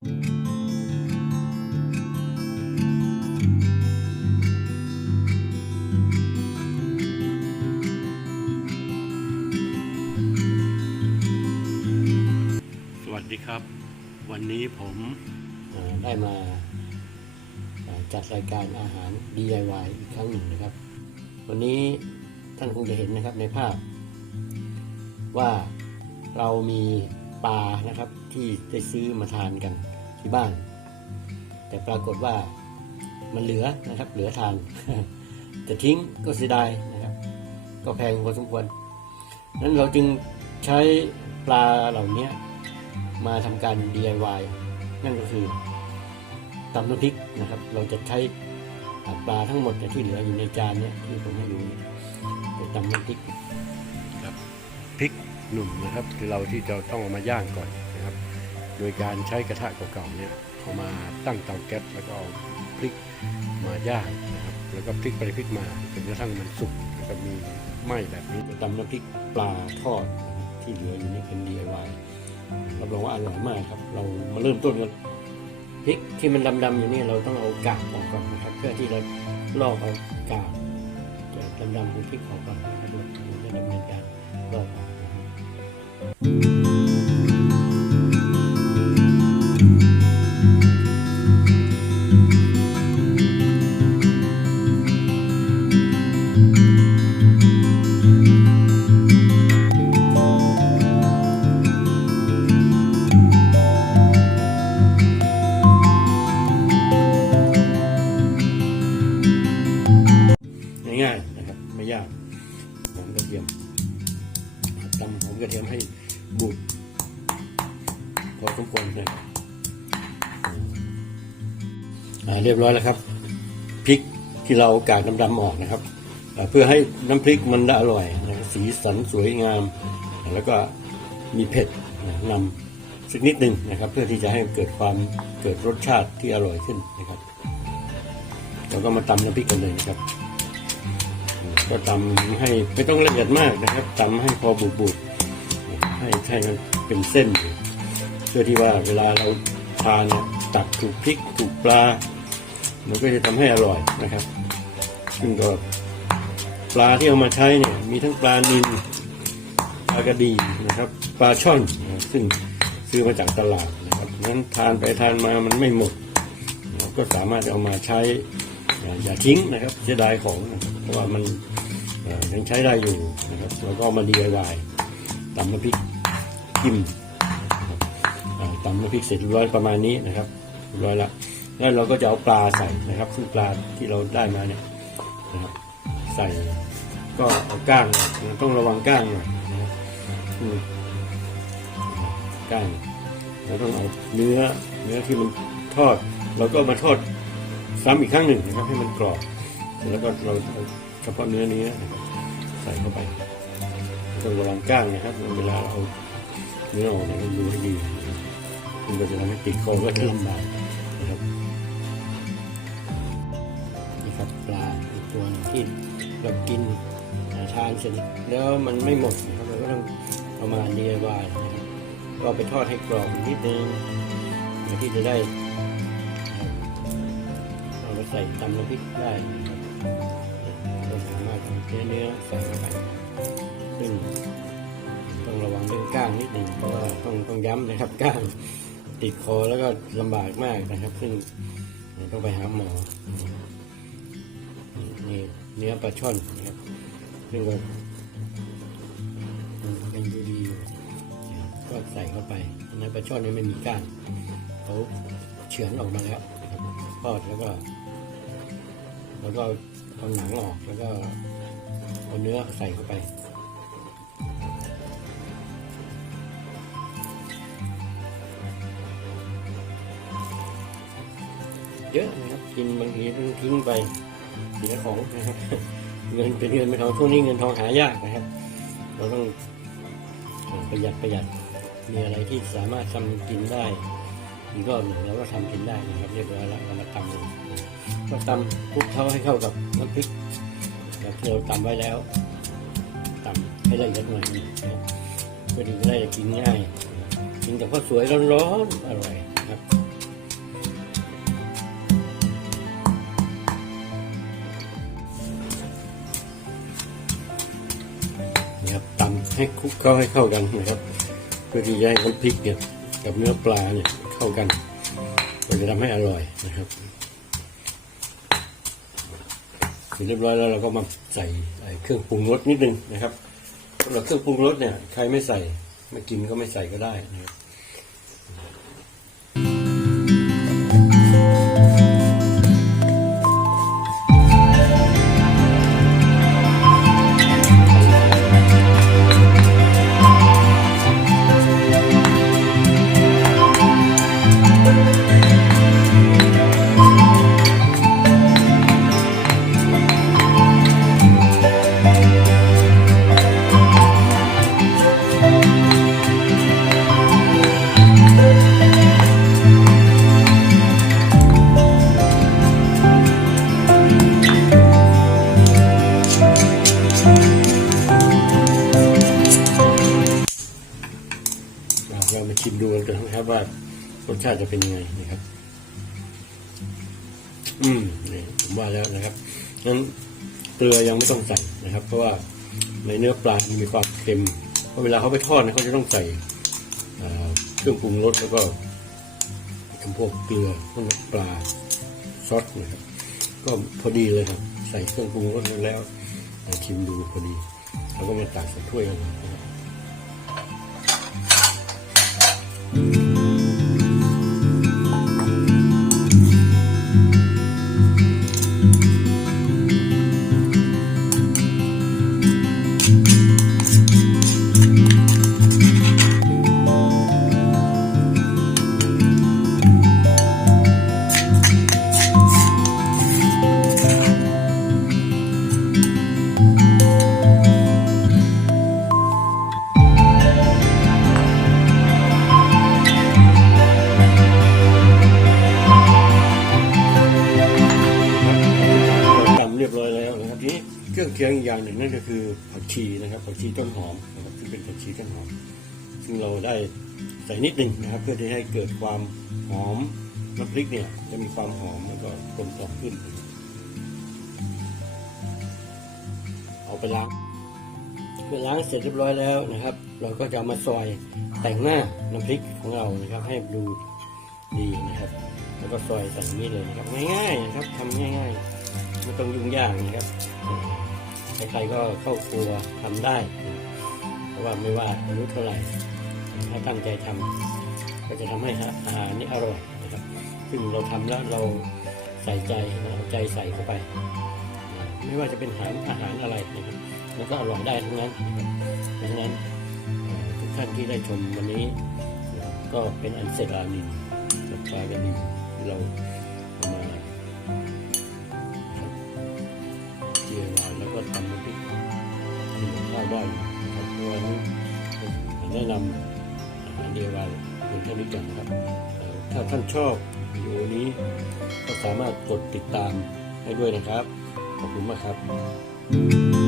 สวัสดีครับ วันนี้ผมได้มาจัดรายการอาหาร DIY อีกครั้งหนึ่งนะครับ วันนี้ท่านคงจะเห็นนะครับในภาพ ว่าเรามีปลานะครับที่ได้ซื้อมาทานกัน ที่บ้าน แต่ปรากฏว่ามันเหลือนะครับ เหลือทานจะทิ้งก็เสียดายนะครับ ก็แพงพอสมควรนั้นเราจึงใช้ปลาเหล่านี้มาทำการ DIY นั่นก็คือตำน้ำพริกนะครับ เราจะใช้ปลาทั้งหมดเนี่ยที่เหลืออยู่ในจานนี่ยที่ผมให้ดูไปตำน้ำพริกครับพริกหนุ่มนะครับ คือเราที่จะต้องเอามาย่างก่อนนะครับ โดยการใช้กระทะเก่าๆเนี่ยเอามาตั้งเตาแก๊สแล้วก็เอาพริกมาย่างนะครับแล้วก็พลิกไปพลิกมาจนกระทั่งมันสุกแล้วก็มีไหม้แบบนี้ตำน้ำพริกปลาทอดที่เหลืออยู่นี่เป็น DIY รับรองว่าอร่อยมากครับ เรามาเริ่มต้นกันพริกที่มันดำๆอยู่นี่เราต้องเอากากออกก่อนนะครับเพื่อที่เราลอกเอากากดำๆของพริกออกก่อนนะครับเราจะดำเนินการลอกออก บุกพอสมควรเลยอ่าเรียบร้อยแล้วครับพริกที่เรากากดำๆออกนะครับ เพื่อให้น้ำพริกมันอร่อยนะสีสันสวยงาม แล้วก็มีเผ็ดนำสักนิดหนึ่งนะครับ เพื่อที่จะให้เกิดความเกิดรสชาติที่อร่อยขึ้นนะครับ เราก็มาตำน้ำพริกกันเลยนะครับ ก็ตำให้ไม่ต้องละเอียดมากนะครับตำให้พอบุบๆ ให้ให้มันเป็นเส้นอยู่เพื่อที่ว่าเวลาเราทานเนี่ยตักถูกพริกถูกปลา มันก็จะทำให้อร่อยนะครับซึ่งก็ปลาที่เอามาใช้เนี่ยมีทั้งปลานิลปลากระดีนะครับ ปลาช่อนซึ่งซื้อมาจากตลาดนะครับนั้นทานไปทานมามันไม่หมดเราก็สามารถเอามาใช้อย่าทิ้งนะครับเสียดายของเพราะว่ามันยังใช้ได้อยู่นะครับแล้วก็มา DIY ตำน้ำพริก จิ้มนะครับอ่าตำน้ำพริกเสร็จร้อยประมาณนี้นะครับร้อยละแล้วเราก็จะเอาปลาใส่นะครับ ซึ่งปลาที่เราได้มาเนี่ยนะครับใส่ก็เอาก้างนะต้องระวังก้างหน่อยนะครับก้างเราต้องเอาเนื้อเนื้อที่มันทอด เราก็มาทอดซ้ำอีกครั้งหนึ่งนะครับให้มันกรอบแล้วก็เราเอาเฉพาะเนื้อนี้นะครับใส่เข้าไปต้องระวังก้างนะครับเวลาเรา เนื้อออกเนี่ยต้องดูให้ดีนะครับคุณก็จะทำให้ติดคอก็จะลำบากนะครับนี่ครับปลาอีกตัวที่เรากินทานเสร็จแล้วมันไม่หมดนะครับเราก็ต้องเอามา DIY นะครับก็เอาไปทอดให้กรอบนิดนึงเพื่อที่จะได้เราไปใส่ตำน้ำพริกได้นะครับเราสามารถเอาเนื้อเนื้อใส่เข้าไป ก้างนิดหนึ่งเพราะว่าต้องต้องย้ำนะครับก้างติดคอแล้วก็ลำบากมากนะครับ ซึ่งต้องไปหาหมอนี่เนื้อปลาช่อนนะครับซึ่งก็ยังดูดีก็ใส่เข้าไปเนื้อปลาช่อนนี่ไม่มีก้างเขาเฉือนออกมาแล้วนะครับทอดแล้วก็ แล้วก็เอาหนังออกแล้วก็เอาเนื้อใส่เข้าไป เยอะนะครับกินบางทีต้องทิ้งไปเสียของนะครับเงินเป็นเงินเป็นทองช่วงนี้เงินทองหายากนะครับ เราต้องประหยัดประหยัดมีอะไรที่สามารถทำกินได้อีกรอบหนึ่งเราก็ทำกินได้นะครับเรียบร้อยแล้วเรามาตำเลยก็ตำคลุกเข้าให้เข้ากับน้ำพริกแบบที่เราตำไว้แล้วตำให้ละเอียดหน่อยนะครับเพื่อที่จะได้กินง่ายกินกับข้าวสวยร้อนๆอร่อย ให้คลุกเข้าให้เข้ากันนะครับเพื่อที่จะให้น้ำพริกเนี่ยกับเนื้อปลาเนี่ยเข้ากันมันจะทำให้อร่อยนะครับเสร็จเรียบร้อยแล้วเราก็มาใส่เครื่องปรุงรสนิดนึงนะครับสำหรับเครื่องปรุงรสเนี่ยใครไม่ใส่ไม่กินก็ไม่ใส่ก็ได้นะครับ ดูกันนะครับว่ารสชาติจะเป็นยังไงนะครับ อืมนี่ผมว่าแล้วนะครับงั้นเกลือยังไม่ต้องใส่นะครับ เพราะว่าในเนื้อปลามันมีความเค็มเพราะเวลาเขาไปทอดเนี่ยเขาจะต้องใส่เครื่องปรุงรสแล้วก็คำพวกเกลือพวกน้ำปลาซอสนะครับ ก็พอดีเลยครับ ใส่เครื่องปรุงรสแล้วอ่าชิมดูพอดี แล้วก็มาตักใส่ถ้วยกันนะครับ ครื่องเคียงอีกอย่างหนึ่งนั่นก็คือผักชีนะครับผักชีต้นหอมนะครับที่เป็นผักชีต้นหอม ซึ่งเราได้ใส่นิดหนึ่งนะครับ เพื่อที่ให้เกิดความหอมน้ำพริกเนี่ยจะมีความหอมแล้วก็กลมกล่อมขึ้น เอาไปล้างเมื่อล้างเสร็จเรียบร้อยแล้วนะครับ เราก็จะมาซอยแต่งหน้าน้ำพริกของเรานะครับ ให้ดูดีนะครับ แล้วก็ซอยใส่งนี้เลยนะครับง่ายๆนะครับทำง่าย ๆไม่ต้องยุ่งยากนะครับ ใครๆก็เข้าครัวทำได้ เพราะว่าไม่ว่าอายุเท่าไหร่ถ้าตั้งใจทำก็จะทำให้อาหารนี้อร่อยนะครับ ซึ่งเราทำแล้วเราใส่ใจเอาใจใส่เข้าไป ไม่ว่าจะเป็นอาหารอาหารอะไรนะครับแล้วก็อร่อยได้ทั้งนั้นนะครับดังนั้นทุกท่านที่ได้ชมวันนี้ ก็เป็นอันเสร็จลานินกับปลากระดิ่งที่เรา ได้นะครับเพราะว่านี้แนะนำอาหารเดียวกันเป็นแค่นี้กันครับ ถ้าท่านชอบวิดีโอนี้ ก็สามารถกดติดตามให้ด้วยนะครับ ขอบคุณมากครับ